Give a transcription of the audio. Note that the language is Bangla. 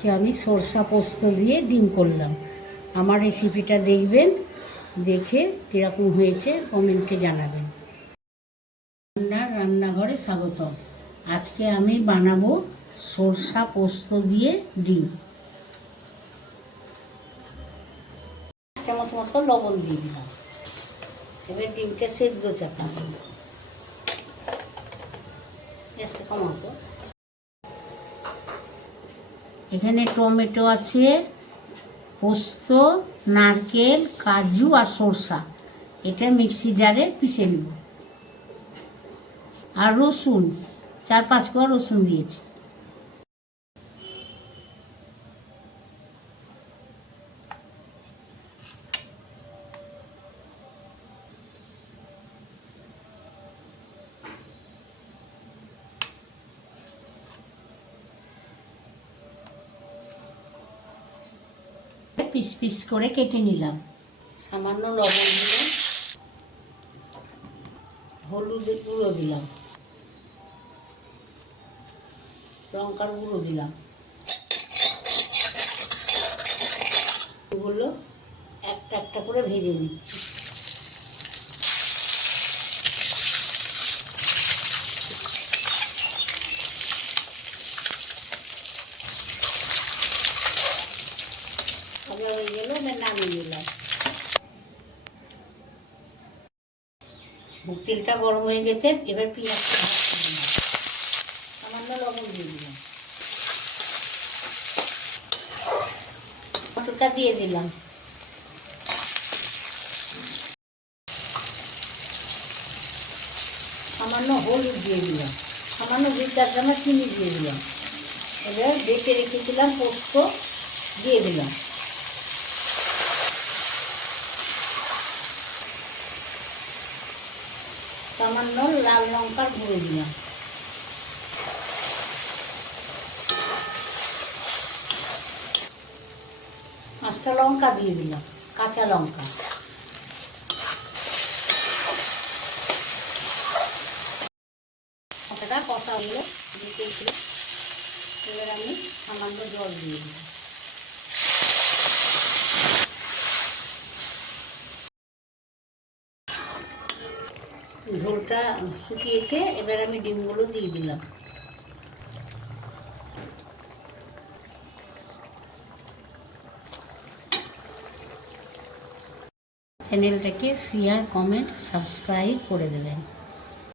আজকে আমি সরষা পোস্ত দিয়ে ডিম করলাম। আমার রেসিপিটা দেখবেন, দেখে কীরকম হয়েছে কমেন্টে জানাবেন। রান্নাঘরে স্বাগতম। আজকে আমি বানাবো সরষা পোস্ত দিয়ে ডিম। চামচ মতো লবণ দিয়ে দিলাম। এবার ডিমটা সেদ্ধ চাপাবো। কমাতো। এখানে টমেটো আছে, পোস্ত, নারকেল, কাজু আর সরষা। এটা মিক্সি জারে পিষে নেব। আর রসুন 4-5 কোয়া রসুন দিয়েছি। পিস পিস করে কেটে নিলাম। সামান্য লবণ দিলাম, হলুদের গুঁড়ো দিলাম, লঙ্কার গুঁড়ো দিলাম। এগুলো একটা একটা করে ভেজে নিচ্ছি। ভাজা হয়ে গেল, আমি নামিয়ে নিলাম। তেলটা গরম হয়ে গেছে, এবার পেঁয়াজটা সামান্য লবণ দিয়ে দিলাম। টমেটোটা দিয়ে দিলাম। সামান্য হলুদ দিয়ে দিলাম, সামান্য 2-4 চামচ চিনি দিয়ে দিলাম। এবার বেটে রেখেছিলাম পোস্ত দিয়ে দিলাম। সামান্য লাল লঙ্কার গুঁড়ো দিলাম। পাঁচটা লঙ্কা দিয়ে দিলাম, কাঁচা লঙ্কা। লঙ্কাটা কষা হলো, দিতেছিল। এবার আমি সামান্য জল দিয়ে দিলাম। ঝোলটা শুকিয়েছে, এবার আমি ডিমগুলো দিয়ে দিলাম। চ্যানেলটাকে শেয়ার, কমেন্ট, সাবস্ক্রাইব করে দেবেন।